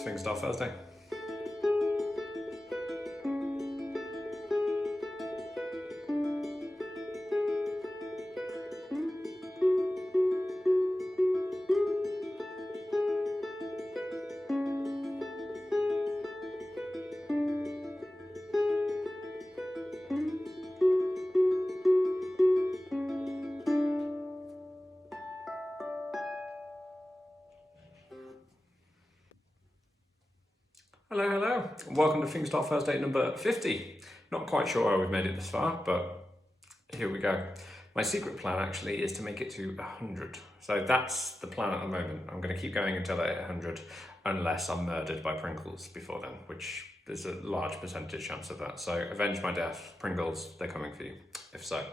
It's Fingerstyle Thursday. Hello, hello. Welcome to Fingerstyle Thursday number 50. Not quite sure how we've made it this far, but here we go. My secret plan actually is to make it to 100. So that's the plan at the moment. I'm going to keep going until I hit 100 unless I'm murdered by Pringles before then, which there's a large percentage chance of that. So avenge my death. Pringles, they're coming for you, if so.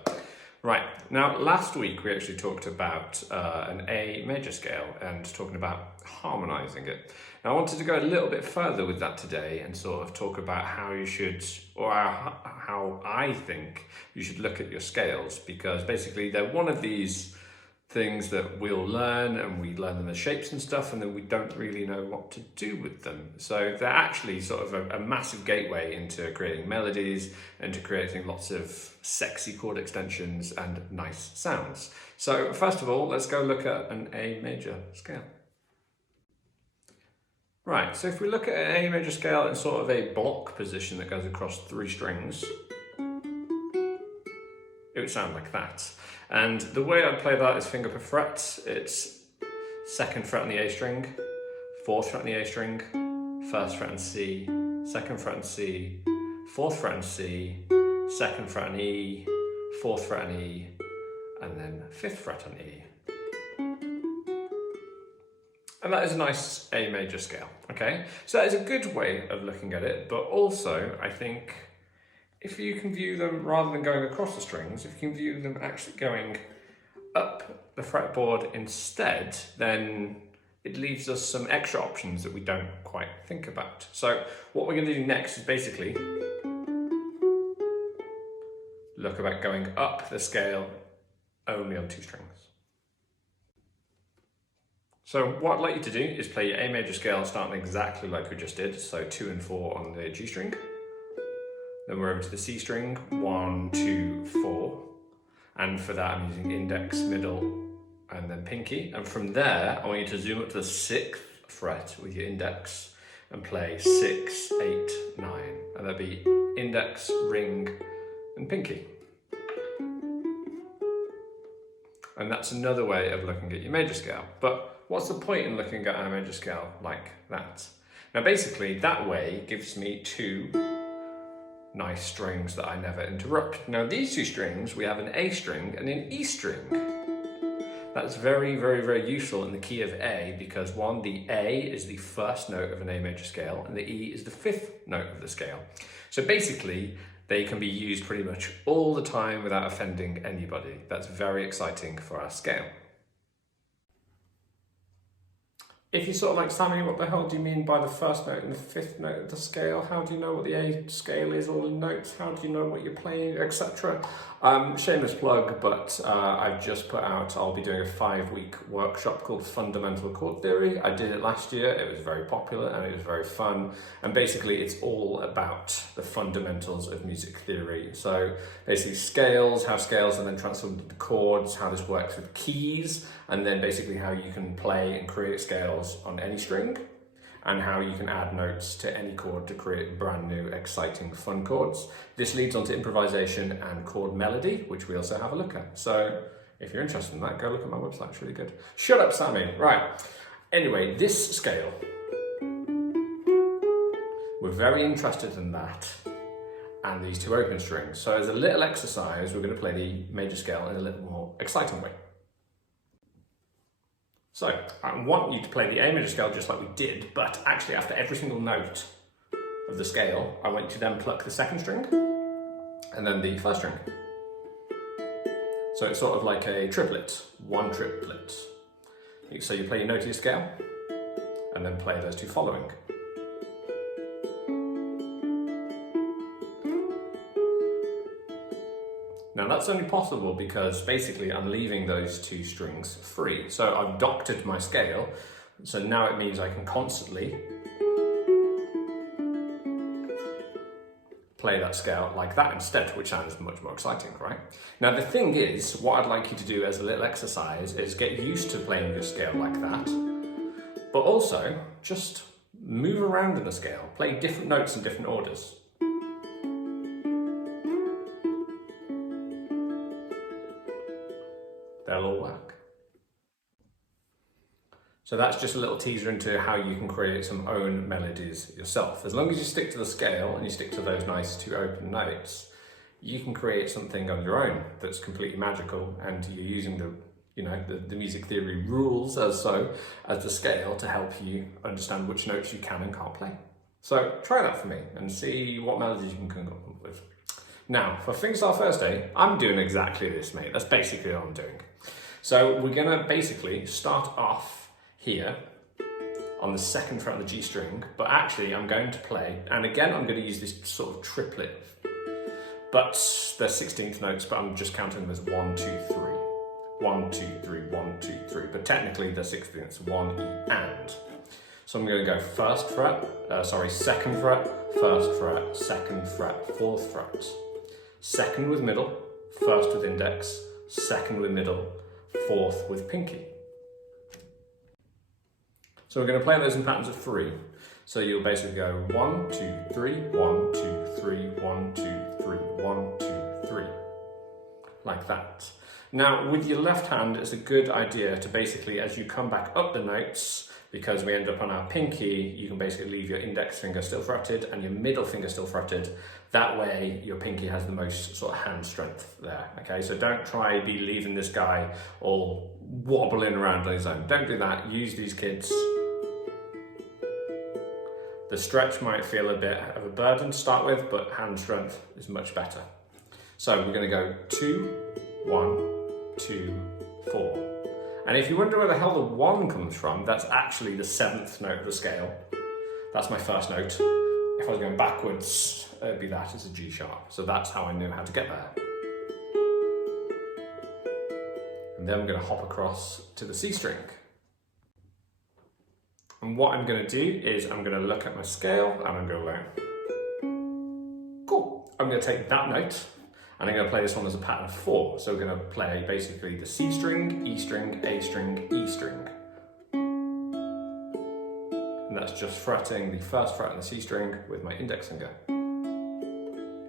Right, now last week we actually talked about an A major scale and talking about harmonizing it. Now I wanted to go a little bit further with that today and sort of talk about how you should, or how I think you should look at your scales, because basically they're one of these things that we'll learn, and we learn them as shapes and stuff, and then we don't really know what to do with them. So they're actually sort of a massive gateway into creating melodies, into creating lots of sexy chord extensions and nice sounds. So first of all, let's go look at an A major scale. Right, so if we look at an A major scale in sort of a block position that goes across 3 strings, it would sound like that. And the way I'd play that is finger per fret. It's 2nd fret on the A string, 4th fret on the A string, 1st fret on C, 2nd fret on C, 4th fret on C, 2nd fret on E, 4th fret on E, and then 5th fret on E. And that is a nice A major scale, okay? So that is a good way of looking at it, but also I think if you can view them rather than going across the strings, if you can view them actually going up the fretboard instead, then it leaves us some extra options that we don't quite think about. So what we're going to do next is basically look about going up the scale only on 2 strings. So what I'd like you to do is play your A major scale starting exactly like we just did, so 2 and 4 on the G string. Then we're over to the C string, 1, 2, 4. And for that I'm using index, middle, and then pinky. And from there, I want you to zoom up to the 6th fret with your index and play 6, 8, 9. And that'd be index, ring, and pinky. And that's another way of looking at your major scale. But what's the point in looking at a major scale like that? Now basically, that way gives me 2 nice strings that I never interrupt. Now these 2 strings, we have an A string and an E string. That's very, very, very useful in the key of A because one, the A is the 1st note of an A major scale and the E is the 5th note of the scale. So basically, they can be used pretty much all the time without offending anybody. That's very exciting for our scale. If you're sort of like, Sammy, what the hell do you mean by the 1st note and the 5th note of the scale? How do you know what the A scale is, all the notes? How do you know what you're playing, etc.? Shameless plug, but I've just put out, I'll be doing a 5-week workshop called Fundamental Chord Theory. I did it last year, it was very popular and it was very fun. And basically it's all about the fundamentals of music theory. So basically scales, how scales are then transformed into chords, how this works with keys, and then basically how you can play and create scales on any string, and how you can add notes to any chord to create brand new, exciting, fun chords. This leads on to improvisation and chord melody, which we also have a look at. So if you're interested in that, go look at my website, it's really good. Shut up, Sammy. Right. Anyway, this scale, we're very interested in that and these 2 open strings. So as a little exercise, we're going to play the major scale in a little more exciting way. So I want you to play the A major scale just like we did, but actually after every single note of the scale, I want you to then pluck the 2nd string and then the 1st string. So it's sort of like a triplet, 1 triplet. So you play your note of your scale and then play those 2 following. Now that's only possible because basically I'm leaving those 2 strings free. So I've doctored my scale, so now it means I can constantly play that scale like that instead, which sounds much more exciting, right? Now the thing is, what I'd like you to do as a little exercise is get used to playing your scale like that, but also just move around in the scale, play different notes in different orders. They'll all work. So that's just a little teaser into how you can create some own melodies yourself. As long as you stick to the scale and you stick to those nice two open notes, you can create something of your own that's completely magical, and you're using the music theory rules as the scale to help you understand which notes you can and can't play. So try that for me and see what melodies you can come up with. Now, for Fingerstyle Thursday, I'm doing exactly this, mate. That's basically what I'm doing. So we're gonna basically start off here on the 2nd fret of the G string, but actually I'm going to play, and again I'm going to use this sort of triplet, but they're 16th notes, but I'm just counting them as 1, 2, 3. 1, 2, 3, 1, 2, 3, but technically they're 16ths, 1, E, and. So I'm going to go 2nd fret, 2nd fret, 1st fret, 2nd fret, 4th fret, 2nd with middle, 1st with index, 2nd with middle, 4th with pinky. So we're going to play those in patterns of 3. So you'll basically go 1, 2, 3, 1, 2, 3, 1, 2, 3, 1, 2, 3, like that. Now with your left hand, it's a good idea to basically, as you come back up the notes, because we end up on our pinky, you can basically leave your index finger still fretted and your middle finger still fretted. That way your pinky has the most sort of hand strength there, okay? So don't try be leaving this guy all wobbling around on his own. Don't do that, use these kids. The stretch might feel a bit of a burden to start with, but hand strength is much better. So we're gonna go 2, 1, 2, 4. And if you wonder where the hell the 1 comes from, that's actually the 7th note of the scale. That's my first note. If I was going backwards, it'd be that, it's a G sharp. So that's how I knew how to get there. And then I'm gonna hop across to the C string. And what I'm going to do is I'm going to look at my scale and I'm going to go, cool. I'm going to take that note and I'm going to play this one as a pattern of 4. So we're going to play basically the C string, E string, A string, E string. And that's just fretting the 1st fret on the C string with my index finger,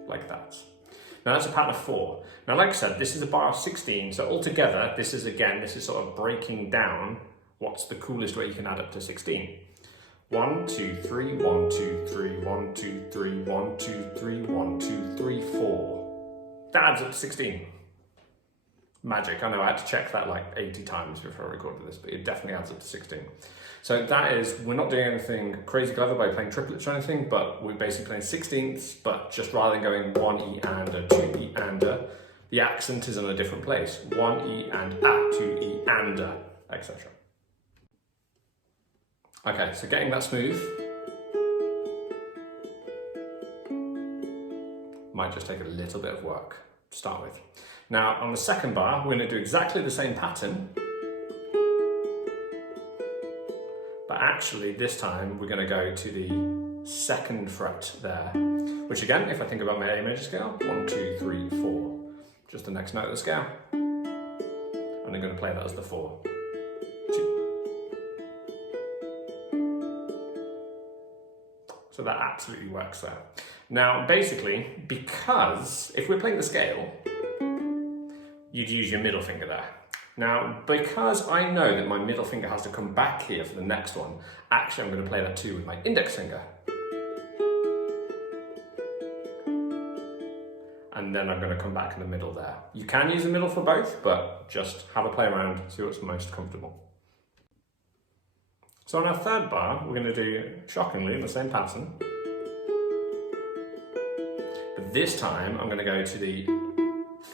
like that. Now that's a pattern of 4. Now like I said, this is a bar of 16, so altogether this is sort of breaking down what's the coolest way you can add up to 16. 1, 2, 3, 1, 2, 3, 1, 2, 3, 1, 2, 3, 1, 2, 3, 4. That adds up to 16. Magic. I know I had to check that like 80 times before I recorded this, but it definitely adds up to 16. So that is, we're not doing anything crazy clever by playing triplets or anything, but we're basically playing 16ths, but just rather than going 1 E and a, 2 E and a, the accent is in a different place. 1 E and a, 2 E and a, etc. Okay, so getting that smooth might just take a little bit of work to start with. Now on the 2nd bar, we're going to do exactly the same pattern, but actually this time we're going to go to the 2nd fret there, which again, if I think about my A major scale, 1, 2, 3, 4, just the next note of the scale, and I'm going to play that as the 4. So that absolutely works there. Now, basically, because if we're playing the scale, you'd use your middle finger there. Now, because I know that my middle finger has to come back here for the next one, actually I'm going to play that too with my index finger. And then I'm going to come back in the middle there. You can use the middle for both, but just have a play around, see what's most comfortable. So on our 3rd bar, we're going to do, shockingly, the same pattern. But this time, I'm going to go to the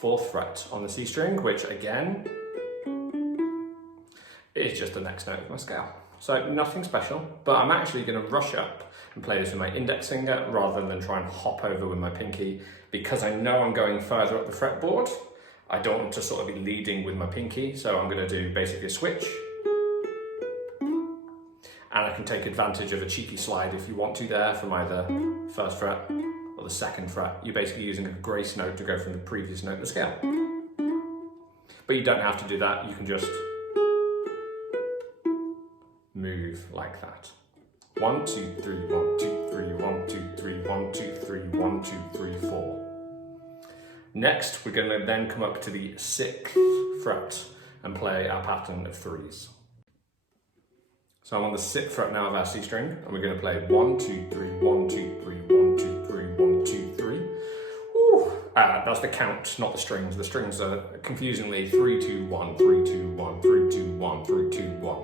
4th fret on the C string, which again, is just the next note of my scale. So nothing special, but I'm actually going to rush up and play this with my index finger rather than try and hop over with my pinky, because I know I'm going further up the fretboard. I don't want to sort of be leading with my pinky, so I'm going to do basically a switch. And I can take advantage of a cheeky slide if you want to there from either 1st fret or the second fret, you're basically using a grace note to go from the previous note to the scale. But you don't have to do that, you can just move like that. 1, 2, 3, 1, 2, 3, 1, 2, 3, 1, 2, 3, 1, 2, 3, 4. Next, we're going to then come up to the 6th fret and play our pattern of 3s. So I'm on the 6th fret now of our C string, and we're going to play 1, 2, 3, 1, 2, 3, 1, 2, 3, 1, 2, 3. Woo! That's the count, not the strings. The strings are confusingly 3, 2, 1, 3, 2, 1, 3, 2, 1, 3, 2, 1.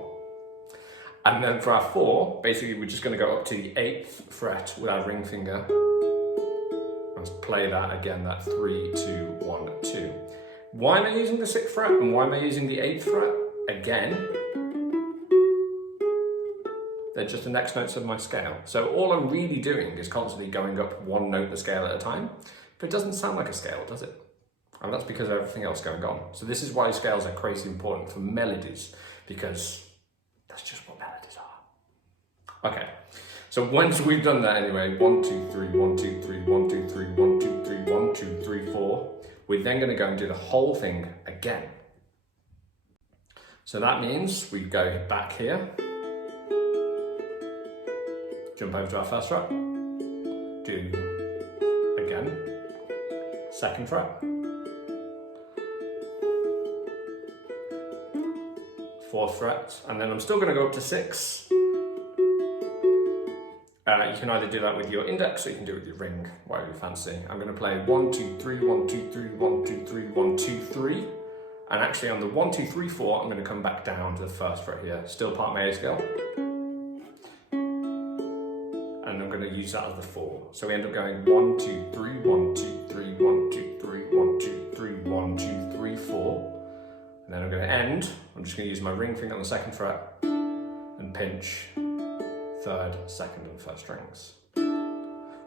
And then for our 4, basically we're just going to go up to the 8th fret with our ring finger. Let's play that again, that 3, 2, 1, 2. Why am I using the 6th fret and why am I using the 8th fret? Again, they're just the next notes of my scale. So all I'm really doing is constantly going up one note the scale at a time, but it doesn't sound like a scale, does it? And that's because of everything else going on. So this is why scales are crazy important for melodies, because that's just what melodies are. Okay, so once we've done that anyway, 1, 2, 3, 1, 2, 3, 1, 2, 3, 1, 2, 3, 1, 2, 3, 4, we're then gonna go and do the whole thing again. So that means we go back here, jump over to our 1st fret, do again, 2nd fret, 4th fret, and then I'm still going to go up to 6. You can either do that with your index or you can do it with your ring, whatever you fancy. I'm going to play 1, 2, 3, 1, 2, 3, 1, 2, 3, 1, 2, 3. And actually on the 1, 2, 3, 4, I'm going to come back down to the 1st fret here, still part of my A scale. And I'm going to use that as the 4. So we end up going 1, 2, 3, 1, 2, 3, 1, 2, 3, 1, 2, 3, 1, 2, 3, 4. And then I'm going to end, I'm just going to use my ring finger on the 2nd fret and pinch 3rd, 2nd and 1st strings.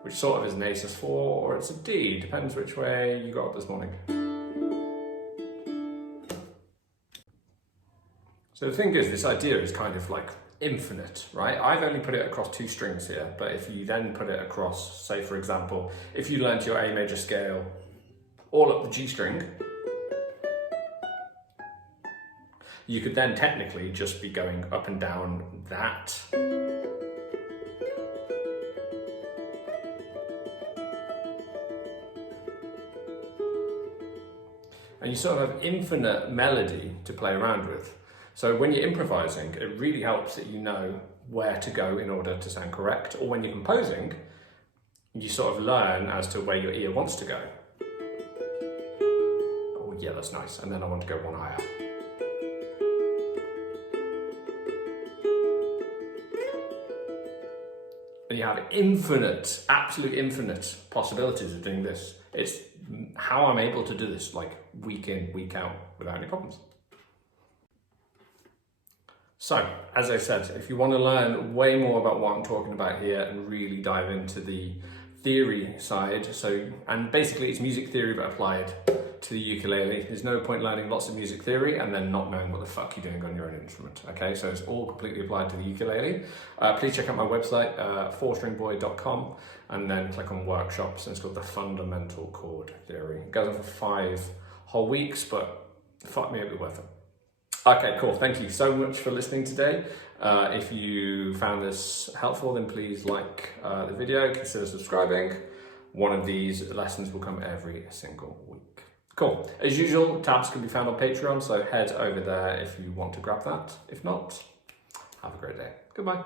Which sort of is an A sus4 or it's a D, depends which way you got up this morning. So the thing is, this idea is kind of like infinite, right? I've only put it across 2 strings here, but if you then put it across, say for example, if you learned your A major scale all up the G string, you could then technically just be going up and down that. And you sort of have infinite melody to play around with. So when you're improvising, it really helps that you know where to go in order to sound correct. Or when you're composing, you sort of learn as to where your ear wants to go. Oh yeah, that's nice. And then I want to go one higher. And you have infinite, absolute infinite possibilities of doing this. It's how I'm able to do this like week in, week out without any problems. So, as I said, if you want to learn way more about what I'm talking about here and really dive into the theory side, and basically it's music theory but applied to the ukulele. There's no point learning lots of music theory and then not knowing what the fuck you're doing on your own instrument, okay? So it's all completely applied to the ukulele. Please check out my website, 4stringboy.com, and then click on workshops, and it's called the Fundamental Chord Theory. It goes on for 5 whole weeks, but fuck me, it'll be worth it. Okay, cool. Thank you so much for listening today. If you found this helpful, then please like the video, consider subscribing. One of these lessons will come every single week. Cool. As usual, tabs can be found on Patreon, so head over there if you want to grab that. If not, have a great day. Goodbye.